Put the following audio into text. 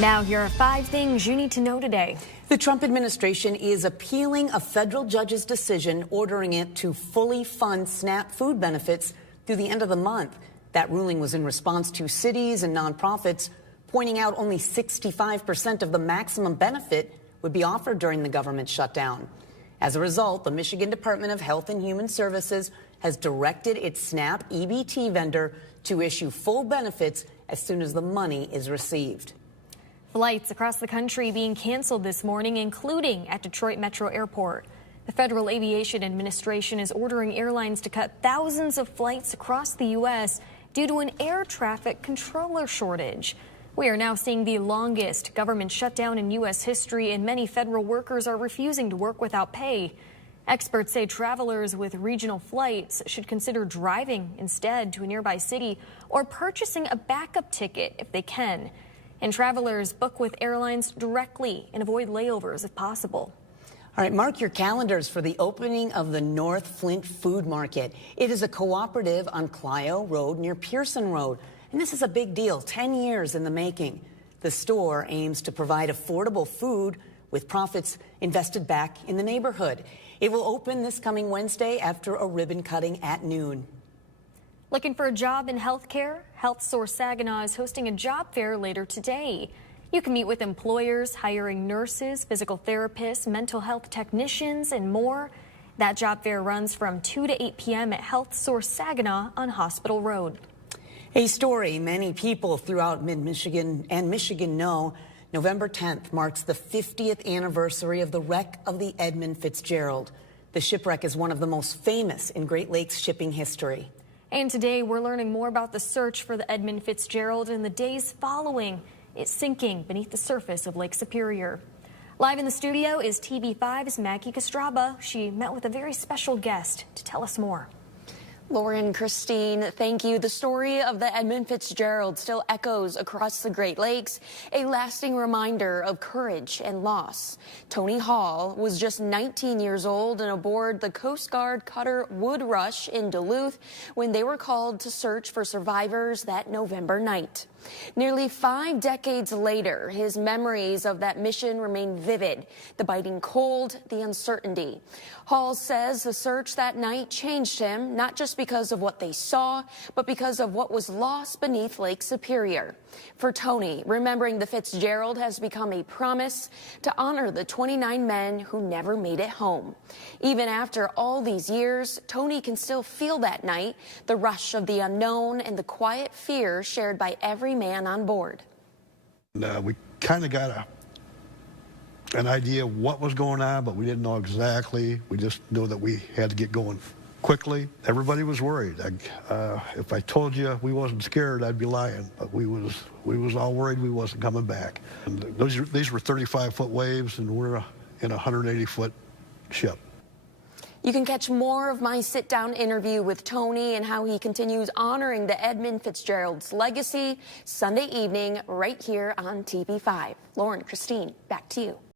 Now, here are 5 things you need to know today. The Trump administration is appealing a federal judge's decision ordering it to fully fund SNAP food benefits through the end of the month. That ruling was in response to cities and nonprofits pointing out only 65% of the maximum benefit would be offered during the government shutdown. As a result, the Michigan Department of Health and Human Services has directed its SNAP EBT vendor to issue full benefits as soon as the money is received. Flights across the country being canceled this morning, including at Detroit Metro Airport. The Federal Aviation Administration is ordering airlines to cut thousands of flights across the U.S. due to an air traffic controller shortage. We are now seeing the longest government shutdown in U.S. history, and many federal workers are refusing to work without pay. Experts say travelers with regional flights should consider driving instead to a nearby city or purchasing a backup ticket if they can. And travelers book with airlines directly and avoid layovers if possible. All right, mark your calendars for the opening of the North Flint Food Market. It is a cooperative on Clio Road near Pearson Road. And this is a big deal, 10 years in the making. The store aims to provide affordable food with profits invested back in the neighborhood. It will open this coming Wednesday after a ribbon cutting at noon. Looking for a job in healthcare? HealthSource Saginaw is hosting a job fair later today. You can meet with employers hiring nurses, physical therapists, mental health technicians, and more. That job fair runs from 2 to 8 p.m. at HealthSource Saginaw on Hospital Road. A story many people throughout mid-Michigan and Michigan know. November 10th marks the 50th anniversary of the wreck of the Edmund Fitzgerald. The shipwreck is one of the most famous in Great Lakes shipping history. And today we're learning more about the search for the Edmund Fitzgerald in the days following it sinking beneath the surface of Lake Superior. Live in the studio is TV5's Maggie Kostraba. She met with a very special guest to tell us more. Lauren, Christine, thank you. The story of the Edmund Fitzgerald still echoes across the Great Lakes, a lasting reminder of courage and loss. Tony Hall was just 19 years old and aboard the Coast Guard cutter Wood Rush in Duluth when they were called to search for survivors that November night. Nearly 5 decades later, his memories of that mission remain vivid. The biting cold, the uncertainty. Hall says the search that night changed him, not just because of what they saw, but because of what was lost beneath Lake Superior. For Tony, remembering the Fitzgerald has become a promise to honor the 29 men who never made it home. Even after all these years, Tony can still feel that night, the rush of the unknown and the quiet fear shared by every man on board. We kind of got an idea of what was going on, but we didn't know exactly. We just knew that we had to get going quickly. Everybody was worried. If I told you we wasn't scared, I'd be lying. But we was all worried we wasn't coming back. And these were 35-foot waves, and we're in a 180-foot ship. You can catch more of my sit-down interview with Tony and how he continues honoring the Edmund Fitzgerald's legacy Sunday evening right here on TV5. Lauren, Christine, back to you.